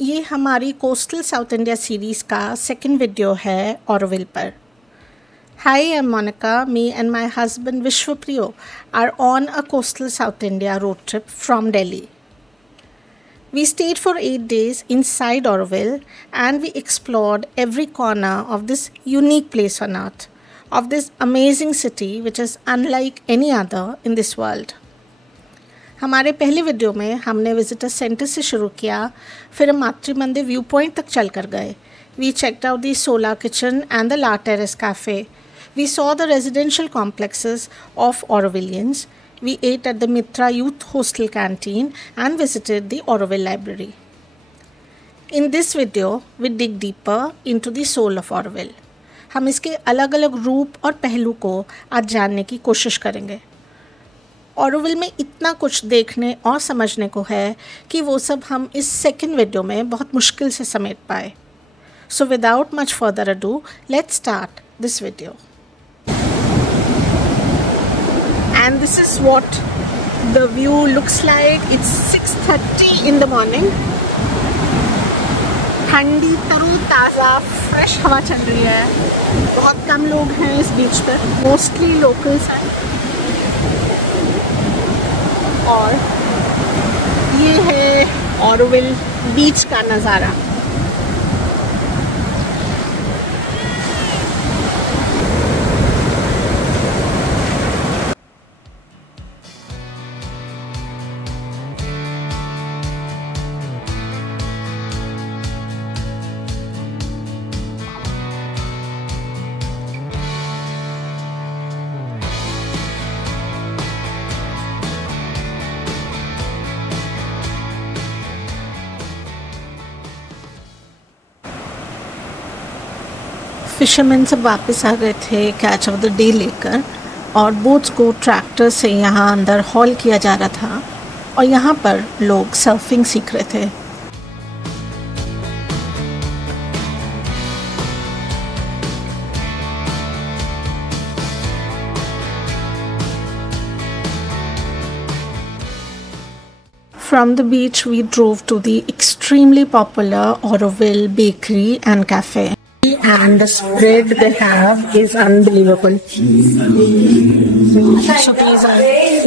ये हमारी coastal south India series का सेकंड वीडियो है ऑरोविल पर। Hi, I'm Monica. Me and my husband Vishwapriyo are on a coastal South India road trip from Delhi. We stayed for 8 days inside Auroville and we explored every corner of this unique place on earth, of this amazing city which is unlike any other in this world. हमारे पहले video में हमने visitor centre से शुरू किया, फिर हम मातृ मंदिर व्यू पॉइंट तक चल कर गए। We checked out the solar kitchen and the la terrace cafe. We saw the residential complexes of Aurovilians. We ate at the Mitra youth hostel canteen and visited the Auroville library. In this video we dig deeper into the soul of Auroville. हम इसके अलग अलग रूप और पहलू को आज जानने की कोशिश करेंगे। ऑरोविल में इतना कुछ देखने और समझने को है कि वो सब हम इस सेकंड वीडियो में बहुत मुश्किल से समेट पाए। So without much further ado, let's start this video. And this is what the view looks like. It's 6:30 in the morning. ठंडी तरोताज़ा फ्रेश हवा चल रही है। बहुत कम लोग हैं इस बीच पर, मोस्टली लोकल्स हैं। और ये है ऑरोविल बीच का नज़ारा। फिशरमैन सब वापस आ गए थे कैच ऑफ द डे लेकर, और बोट्स को ट्रैक्टर से यहाँ अंदर हॉल किया जा रहा था और यहाँ पर लोग सर्फिंग सीख रहे थे। From the beach we drove to the extremely popular Auroville bakery and cafe. And the spread they have is unbelievable. So these are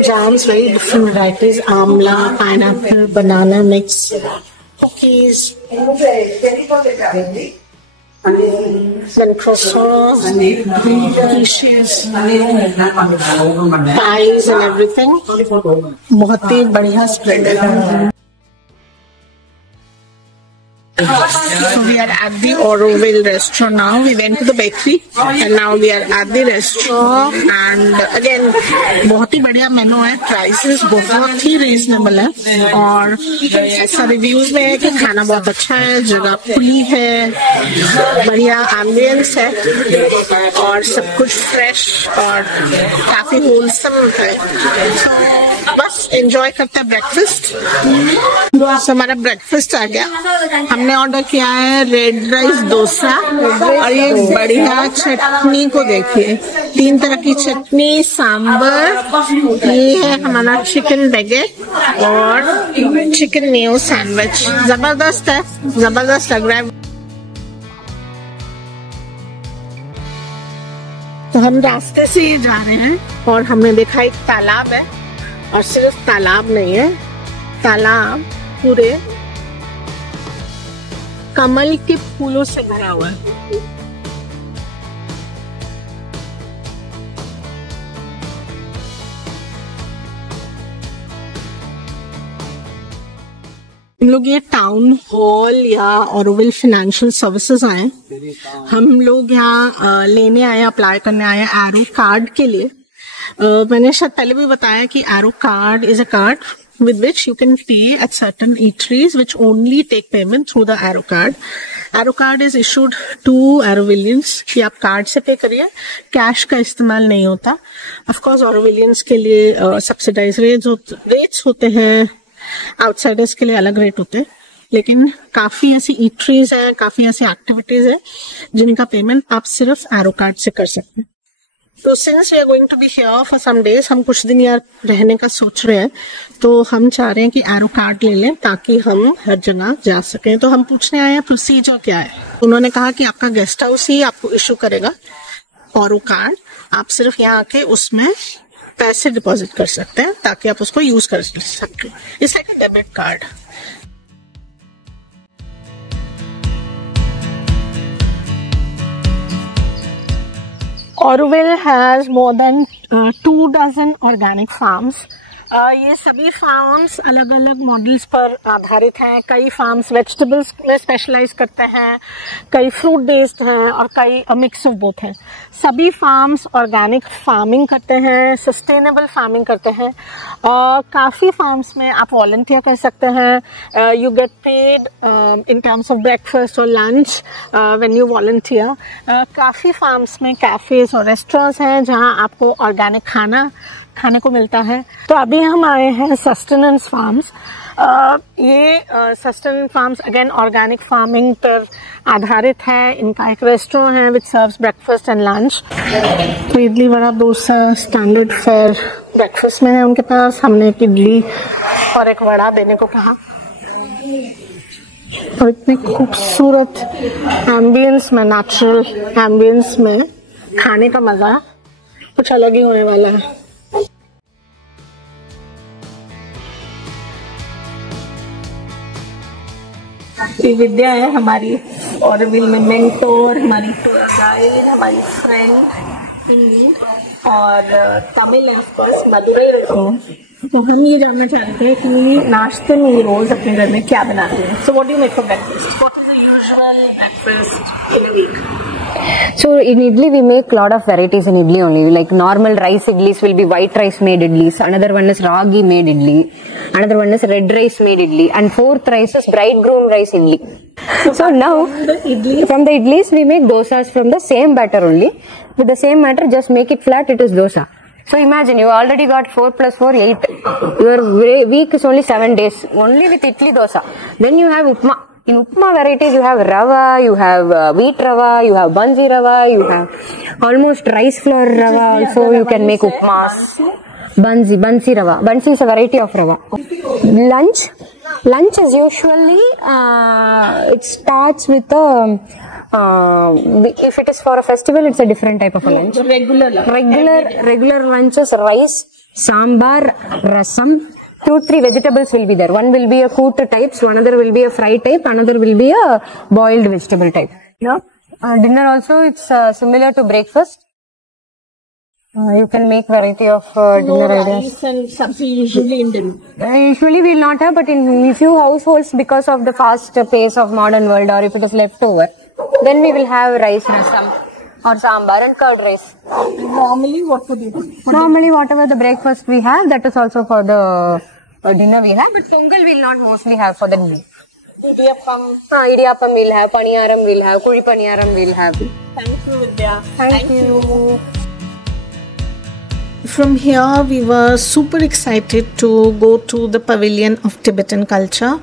jams, very different varieties: amla, pineapple, banana mix, cookies, then croissants, dishes, pies and everything. बहुत ही बढ़िया spread है। So we are at the Auroville restaurant now. We went to the bakery and now we are at the restaurant. And again, बहुत ही बढ़िया मेनू है, prices बहुत ही reasonable है और ऐसा रिव्यूज में है कि खाना बहुत अच्छा है, जगह खुली है, बढ़िया एम्बियंस है और सब कुछ फ्रेश और काफी होलसम है। तो बस एंजॉय करते हैं ब्रेकफास्ट। तो हमारा ब्रेकफास्ट आ गया। हमने ऑर्डर किया है रेड राइस डोसा और ये बढ़िया चटनी को देखिए, 3 तरह की चटनी, सांबर, ये है हमारा चिकन बैगेट और चिकन मेयो सैंडविच। जबरदस्त है, जबरदस्त लग रहा है। तो हम रास्ते से ही जा रहे हैं और हमने देखा एक तालाब है, और सिर्फ तालाब नहीं है, तालाब पूरे कमल के फूलों से भरा हुआ है। हम लोग ये टाउन हॉल या ऑरोविल फाइनेंशियल सर्विसेज आए। हम लोग यहाँ लेने आए, अप्लाई करने आए एरो कार्ड के लिए। मैंने शायद पहले भी बताया कि arrow card is a card with which you can pay at certain eateries which only take payment through the Arrow card. Arrow card is issued to Aurovillians कि आप कार्ड से पे करिए, कैश का इस्तेमाल नहीं होता। Of course Aurovillians के लिए सब्सिडाइज रेट्स होते हैं, आउटसाइडर्स के लिए अलग रेट होते हैं, लेकिन काफी ऐसी ईटरीज हैं, काफी ऐसी एक्टिविटीज है जिनका पेमेंट आप सिर्फ एरो कार्ड से कर सकते हैं। तो since we are going to be here for some days, हम कुछ दिन यहाँ रहने का सोच रहे हैं, तो हम चाह रहे हैं कि एरो कार्ड ले लें ताकि हम हर जगह जा सकें। तो हम पूछने आए हैं प्रोसीजर क्या है। उन्होंने कहा कि आपका गेस्ट हाउस ही आपको इशू करेगा एरो कार्ड, आप सिर्फ यहाँ आके उसमें पैसे डिपॉजिट कर सकते हैं ताकि आप उसको यूज कर सकें। It's like a debit card. Auroville has more than 2 dozen organic farms. ये सभी फार्म्स अलग अलग मॉडल्स पर आधारित हैं। कई फार्म्स वेजिटेबल्स में स्पेशलाइज करते हैं, कई फ्रूट बेस्ड हैं और कई मिक्स ऑफ बोथ हैं। सभी फार्म्स ऑर्गेनिक फार्मिंग करते हैं, सस्टेनेबल फार्मिंग करते हैं और काफ़ी फार्म्स में आप वॉलंटियर कर सकते हैं। You get paid in terms of breakfast और लंच व्हेन यू वॉलंटियर। काफ़ी फार्म्स में कैफ़ेज और रेस्टोरेंट्स हैं जहां आपको ऑर्गेनिक खाने को मिलता है। तो अभी हम आए हैं सस्टेनेंस फार्म्स। ये sustenance farms again organic farming पर आधारित है। इनका एक रेस्टोरेंट है which serves breakfast and lunch. तो idli vada dosa standard fare breakfast में है उनके पास। हमने एक इडली और एक वड़ा देने को कहा। और इतने खूबसूरत एम्बियंस में, नेचुरल एम्बियंस में खाने का मजा कुछ अलग ही होने वाला है। विद्या है हमारी ऑरोविल में मेंटोर, हमारी टूर गाइड, हमारी फ्रेंड और तमिल है ऑफ कोर्स, मदुरई रहती। तो हम ये जानना चाहते हैं कि नाश्ते में रोज अपने घर में क्या बनाते हैं। So what do you make for breakfast? What is the usual breakfast in a week? So in idli we make lot of varieties in idli only. Like normal rice idlis will be white rice made idlis. Another one is ragi made idli. Another one is red rice made idli. And fourth rice is bridegroom rice idli. So now from the idlis we make dosas from the same batter only. With the same batter, just make it flat, it is dosa. So imagine you already got 4 plus 4 8. Your week is only 7 days. Only with idli dosa. Then you have upma. In upma varieties, you have rava, you have wheat rava, you have bansi rava, you have almost rice flour rava. Also, you can make upmas. Bansi rava. Bansi is a variety of rava. Lunch is usually it starts with if it is for a festival, it's a different type of a lunch. Regular lunch is rice, sambar, rasam. 2-3 vegetables will be there. One will be a cooked types, one other will be a fried type, another will be a boiled vegetable type. No? Dinner also it's similar to breakfast. You can make variety of dinner ideas. Rice and sabzi usually in dinner. Usually we will not have, but in few households because of the fast pace of modern world, or if it is left over, then we will have rice, rasam or sambar and curd rice. Normally what would you do? Normally whatever the breakfast we have, that is also for the dinner we have, but pongal will not mostly have for the dinner. Idiyappam will have, paniyaram will have, kuri paniyaram will have. Thank you, Vidya. Thank you. From here we were super excited to go to the pavilion of Tibetan culture.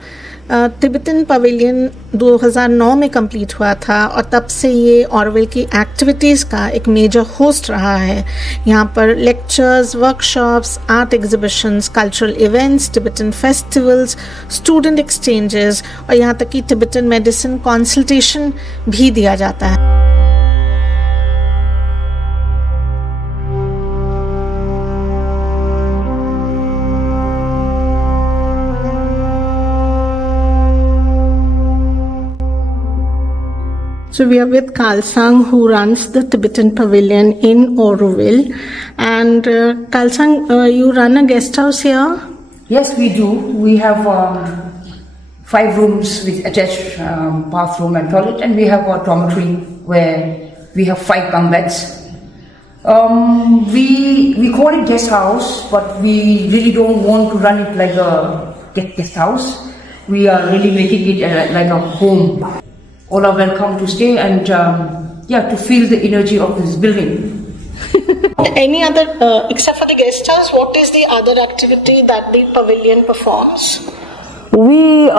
Tibetan pavilion 2009 में complete हुआ था और तब से ये ऑरोविल की activities का एक मेजर होस्ट रहा है। यहाँ पर lectures, workshops, art exhibitions, cultural events, Tibetan festivals, student exchanges और यहाँ तक कि तिब्बतन मेडिसिन कंसल्टेशन भी दिया जाता है। So we are with Kalsang, who runs the Tibetan Pavilion in Auroville. And Kalsang, you run a guest house here? Yes, we do. We have 5 rooms with attached bathroom and toilet, and we have a dormitory where we have 5 bunk beds. We call it guest house, but we really don't want to run it like a guest house. We are really making it like a home. All are welcome to stay and to feel the energy of this building. Any other, except for the guest house, what is the other activity that the pavilion performs? We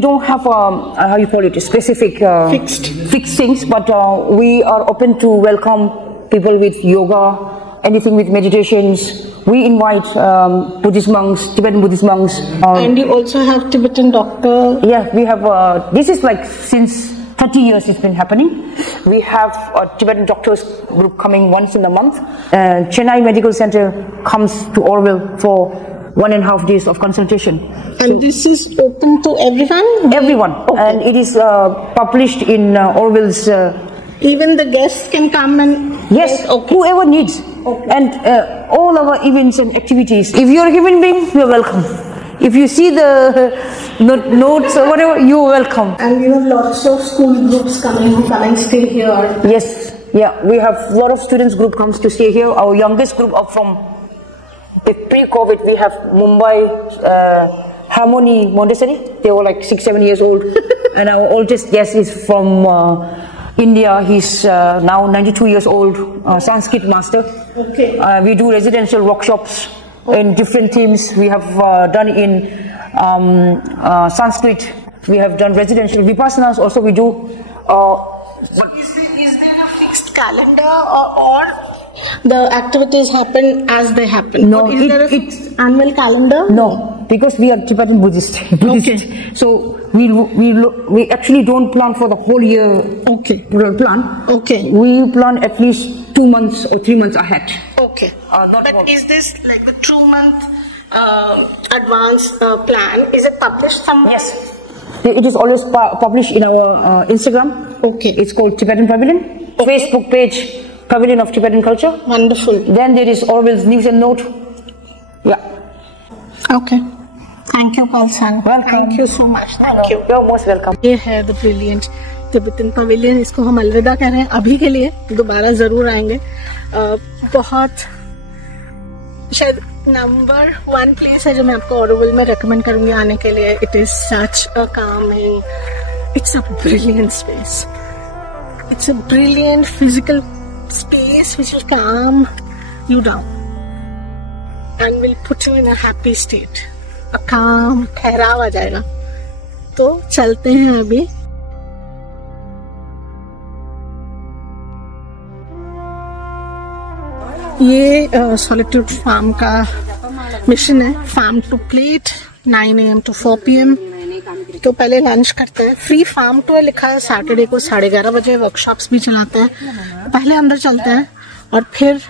don't have how you call it, a specific fixed things, but we are open to welcome people with yoga, anything with meditations. We invite Buddhist monks, Tibetan Buddhist monks. And you also have Tibetan doctor. Yeah, we have, this is like since 30 years it's been happening. We have a Tibetan doctors group coming once in a month. Chennai Medical Center comes to Orville for 1.5 days of consultation. And this is open to everyone? Everyone. Okay. And it is published in Orville's... Even the guests can come and... Yes, okay. Whoever needs. Okay. And all our events and activities. If you're a human being, you're welcome. If you see the notes or whatever, you're welcome. And you have lots of school groups coming stay here. Yes, yeah, we have a lot of students group comes to stay here. Our youngest group are from pre-COVID. We have Mumbai Harmony Montessori. They were like 6-7 years old. And our oldest guest is from India. He's now 92 years old, Sanskrit master. Okay. We do residential workshops in different themes. We have done in Sanskrit. We have done residential Vipassanas. Also, we do. Is there a fixed calendar or the activities happen as they happen? No, is there a fixed annual calendar? No, because we are Tibetan Buddhist. Okay. So we actually don't plan for the whole year. Okay. Plan. Okay. We plan at least 2 months or 3 months ahead. Okay. Not but more. Is this like the 2-month advance plan? Is it published somewhere? Yes. It is always published in our Instagram. Okay. It's called Tibetan Pavilion. Okay. Facebook page, Pavilion of Tibetan Culture. Wonderful. Then there is Orville's News and Note. Yeah. Okay. Thank you, Paul San. Thank you so much. Thank you. You're most welcome. ये है the brilliant Tibetan Pavilion. इसको हम अलविदा कह रहे हैं अभी के लिए. दोबारा जरूर आएंगे. बहुत शायद नंबर 1 प्लेस है जो मैं आपको ऑरोविल में रेकमेंड करूंगी आने के लिए. It is such a Kameng, it's a brilliant space. It's a brilliant physical space which will calm you down and will put you in a happy state. a calm ठहराव आ जाएगा. तो चलते हैं अभी. ये सॉलिट्यूड फार्म का मिशन है. Farm to plate 9 AM to 4 PM. तो पहले लंच करते हैं. फ्री फार्म टूर लिखा है. सैटरडे को 11:30 बजे वर्कशॉप्स भी चलाते हैं. पहले अंदर चलते हैं और फिर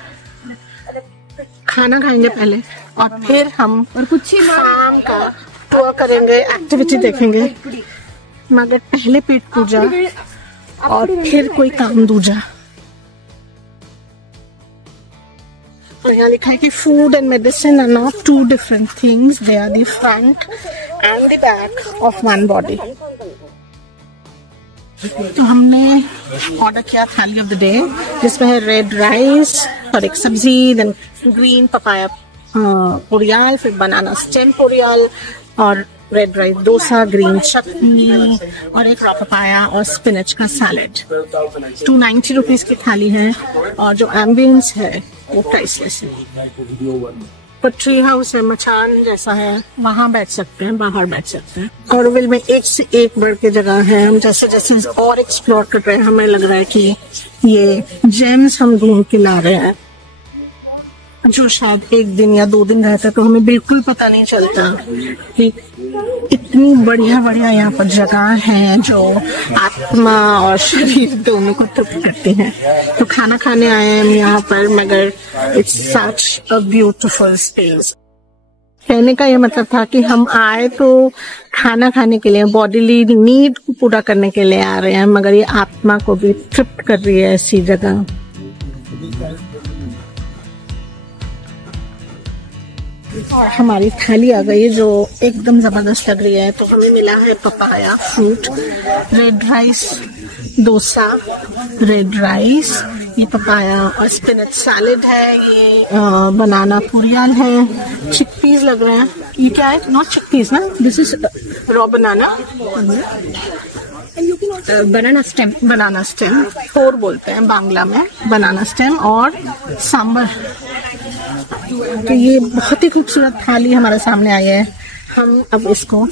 खाना खाएंगे पहले और फिर हम फार्म का टूर करेंगे, एक्टिविटी देखेंगे. मगर पहले पेट पूजा और फिर कोई काम दूजा. और यहाँ लिखा है कि food and medicine are not 2 different things. They are the front and the back of one body. तो हमने ऑर्डर किया थाली ऑफ द डे जिसमें है रेड राइस और एक सब्जी, देन ग्रीन पपाया पोरियाल, फिर बनाना स्टेम पोरियाल और रेड राइस डोसा, ग्रीन चटनी और एक रॉ पपाया और स्पिनच का सैलेड. 290 रुपीज की थाली है और जो एम्बियंस है वो प्राइसलेस है. पर ट्री हाउस है, मचान जैसा है, वहाँ बैठ सकते हैं, बाहर बैठ सकते हैं. ऑरोविल में एक से एक बढ़ के जगह है. हम जैसे जैसे और एक्सप्लोर कर रहे हैं हमें लग रहा है कि ये जेम्स हम ढूंढ के ला रहे हैं जो शायद 1 दिन या 2 दिन रहता तो हमें बिल्कुल पता नहीं चलता कि इतनी बढ़िया बढ़िया यहाँ पर जगह है जो आत्मा और शरीर दोनों को तृप्त करती हैं. तो खाना खाने आए हैं यहाँ पर, मगर it's such a beautiful space. कहने का ये मतलब था कि हम आए तो खाना खाने के लिए, बॉडीली नीड को पूरा करने के लिए आ रहे हैं, मगर ये आत्मा को भी तृप्त कर रही है ऐसी जगह. और हमारी थाली आ गई जो एकदम जबरदस्त लग रही है. तो हमें मिला है papaya fruit, red rice dosa, red rice, ये पपाया और स्पिनच सैलेड है, ये बनाना पुरियाल है, चिकपीस लग रहे हैं. ये क्या है? नॉट चिकपीस ना, this is raw banana, banana stem. Banana stem 4 बोलते हैं बांग्ला में, बनाना स्टेम और सांबर. तो ये बहुत ही खूबसूरत थाली हमारे सामने आई है. हम अब इसको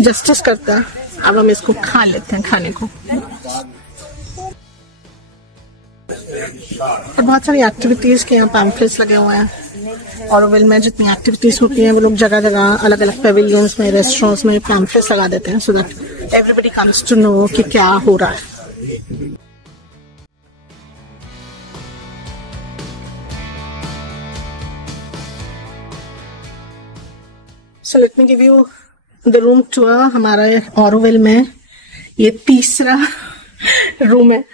जस्टिस करते हैं. अब हम इसको खा लेते हैं खाने को. और बहुत सारी एक्टिविटीज के यहाँ पैम्फलेट्स लगे हुए हैं। ऑरोविल में जितनी एक्टिविटीज होती हैं वो लोग जगह जगह अलग अलग पेविलियंस में, रेस्टोरेंट्स में पैम्फलेट्स लगा देते हैं so that everybody comes to know कि क्या हो रहा है। So let me give you the room tour। हमारा ऑरोविल में ये तीसरा रूम है।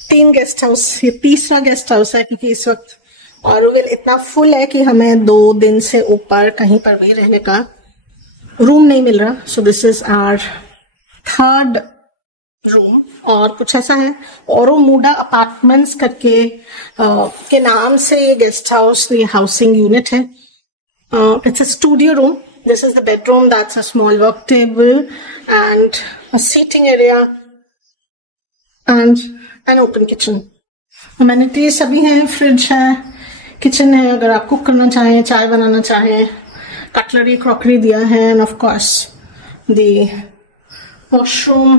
3 गेस्ट हाउस, ये तीसरा गेस्ट हाउस है क्योंकि इस वक्त ऑरोविल इतना फुल है कि हमें 2 दिन से ऊपर कहीं पर भी रहने का रूम नहीं मिल रहा। So this is our 3rd room और कुछ ऐसा है। ओरोमुडा अपार्टमेंट्स करके के नाम से ये गेस्ट हाउस, ये हाउसिंग यूनिट है। It's a studio room. This is the bedroom. That's a small work table and a seating area and an open kitchen. Amenities सभी हैं, फ्रिज है, किचन है अगर आप कुक करना चाहें, चाय बनाना चाहें, कटलरी क्रॉकरी दिया है and of course the washroom।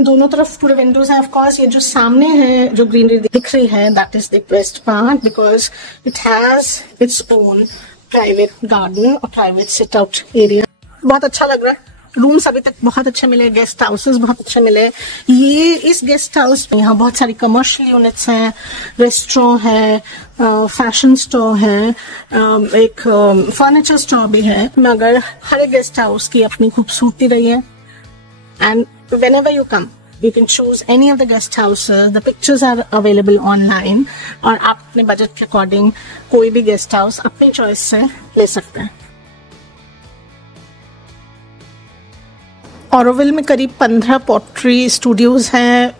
दोनों तरफ पूरे विंडोज हैं। ऑफ कोर्स ये जो सामने है जो ग्रीनरी दिख रही है that is the best part because it has its own private garden और प्राइवेट सिट आउट एरिया। बहुत अच्छा लग रहा है। रूम्स अभी तक बहुत अच्छे मिले, गेस्ट हाउसेस बहुत अच्छे मिले। ये इस गेस्ट हाउस में यहाँ बहुत सारी कमर्शियल यूनिट्स हैं, रेस्टोरेंट है, फैशन स्टोर है, एक फर्नीचर स्टोर भी है। मगर हर एक गेस्ट हाउस की अपनी खूबसूरती रही है and whenever you come you can choose any of the guest houses। the pictures are available online और आप अपने बजट के अकॉर्डिंग कोई भी गेस्ट हाउस अपनी चॉइस से ले सकते हैं। ऑरोविल में करीब 15 पॉटरी स्टूडियोज हैं,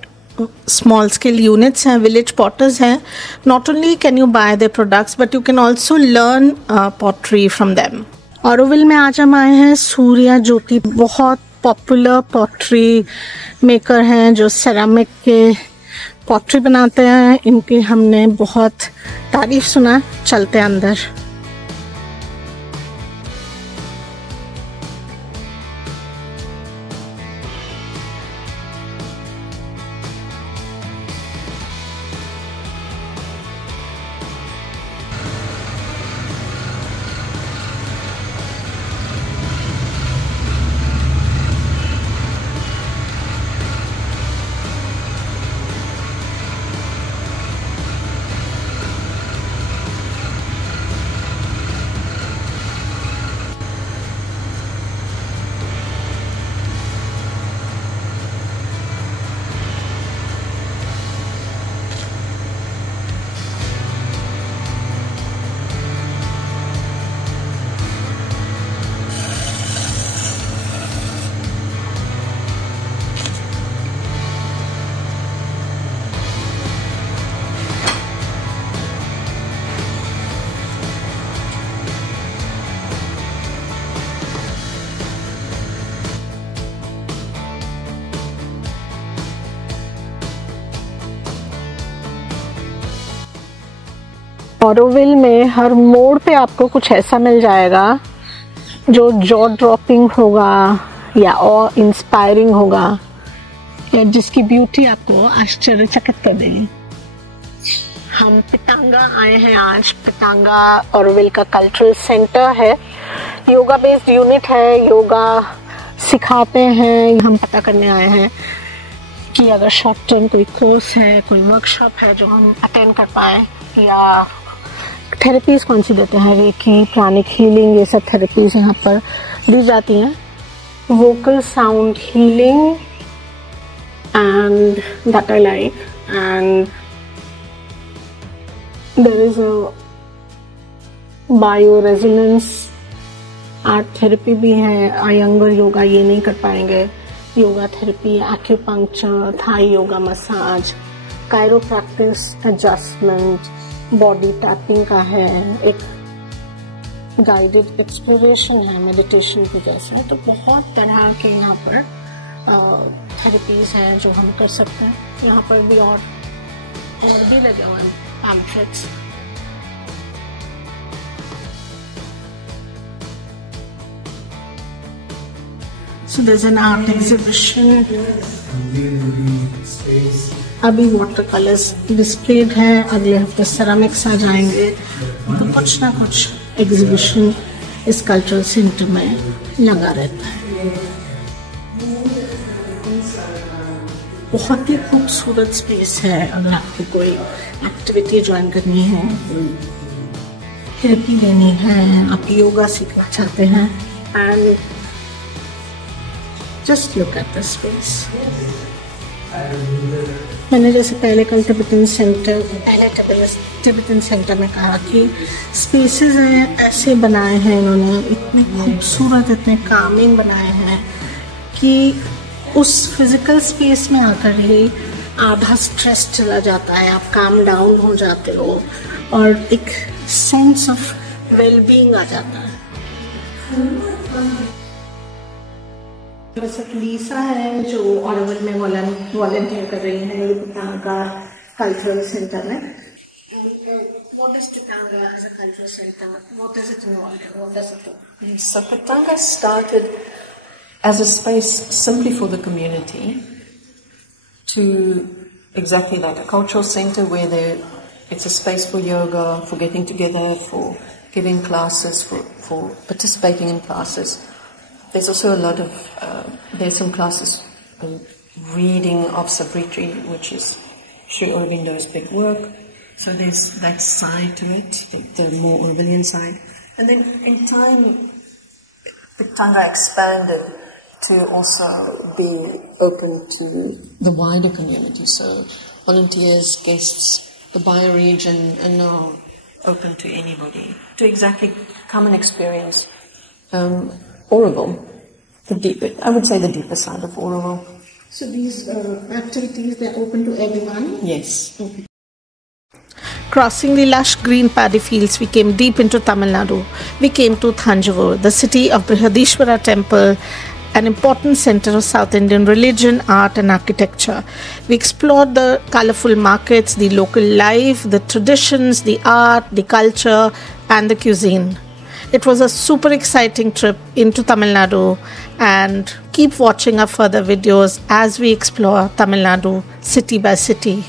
स्मॉल स्केल यूनिट्स हैं, विलेज पॉटर्स हैं। Not only can you bye their products but you can also learn pottery from them. Auroville में आज हम आए हैं सूर्या ज्योति, बहुत पॉपुलर पॉटरी मेकर हैं जो सेरामिक के पॉटरी बनाते हैं। इनकी हमने बहुत तारीफ सुना। चलते अंदर। ऑरोविल में हर मोड़ पे आपको कुछ ऐसा मिल जाएगा जो जॉ ड्रॉपिंग होगा या और इंस्पायरिंग होगा या जिसकी ब्यूटी आपको आश्चर्यचकित कर देगी। हम पिटांगा आए हैं आज। पिटांगा ऑरोविल का कल्चरल सेंटर है, योगा बेस्ड यूनिट है, योगा सिखाते हैं। हम पता करने आए हैं कि अगर शॉर्ट टर्म कोई कोर्स है, कोई वर्कशॉप है जो हम अटेंड कर पाए, या थेरेपीज कौन सी देते हैं, रेकी, प्राणिक हीलिंग, ये सब थेरेपीज यहाँ पर दी जाती हैं। Vocal sound healing and that I like, and there is a bioresonance art therapy भी है। आयंगर योगा ये नहीं कर पाएंगे, yoga therapy, acupuncture, Thai yoga massage, chiropractic, adjustment, body tapping का है, एक गाइडेड एक्सप्लोरेशन है मेडिटेशन की जैसे। तो बहुत तरह के यहाँ पर थेरेपीज हैं जो हम कर सकते हैं। यहाँ पर भी और भी लगे हुए हैं pamphlets. So there's an art exhibition. अभी वाटर कलर्स डिस्प्लेड है, अगले हफ्ते सेरामिक्स आ जाएंगे, तो कुछ ना कुछ एग्जीबिशन इस कल्चरल सेंटर में लगा रहता है। बहुत ही खूबसूरत स्पेस है। अगर आपको कोई एक्टिविटी ज्वाइन करनी है, थेरेपी लेनी है, आप योगा सीखना चाहते हैं, and just look at the space. मैंने जैसे पहले टिबेटन सेंटर में कहा कि स्पेसेस हैं ऐसे बनाए हैं इन्होंने, इतने खूबसूरत, इतने कामिंग बनाए हैं कि उस फिजिकल स्पेस में आकर ही आधा स्ट्रेस चला जाता है, आप काम डाउन हो जाते हो और एक सेंस ऑफ वेलबींग आ जाता है। वैसे लीसा है जो ऑरोविल में वॉलंटियर कर रही है Tapetanga कल्चरल सेंटर में। What is Tapetanga as a cultural center? What does it involve? What does it do? So Tapetanga started as a space simply for the community, to exactly like a cultural center where it's a space for yoga, for getting together, for giving classes, for participating in classes. There's also a lot of, there's some classes in reading of Sabritri, which is Sri Aurobindo's big work. So there's that side to it, the more Aurobilian side. And then in time, Tapetanga expanded to also be open to the wider community. So volunteers, guests, the bioregion are now open to anybody to exactly come and experience Auroville, I would say the deeper side of Auroville. So these activities, they're open to everyone? Yes. Okay. Crossing the lush green paddy fields, we came deep into Tamil Nadu. We came to Thanjavur, the city of Brihadishwara temple, an important center of South Indian religion, art and architecture. We explored the colorful markets, the local life, the traditions, the art, the culture and the cuisine. It was a super exciting trip into Tamil Nadu, and keep watching our further videos as we explore Tamil Nadu city by city.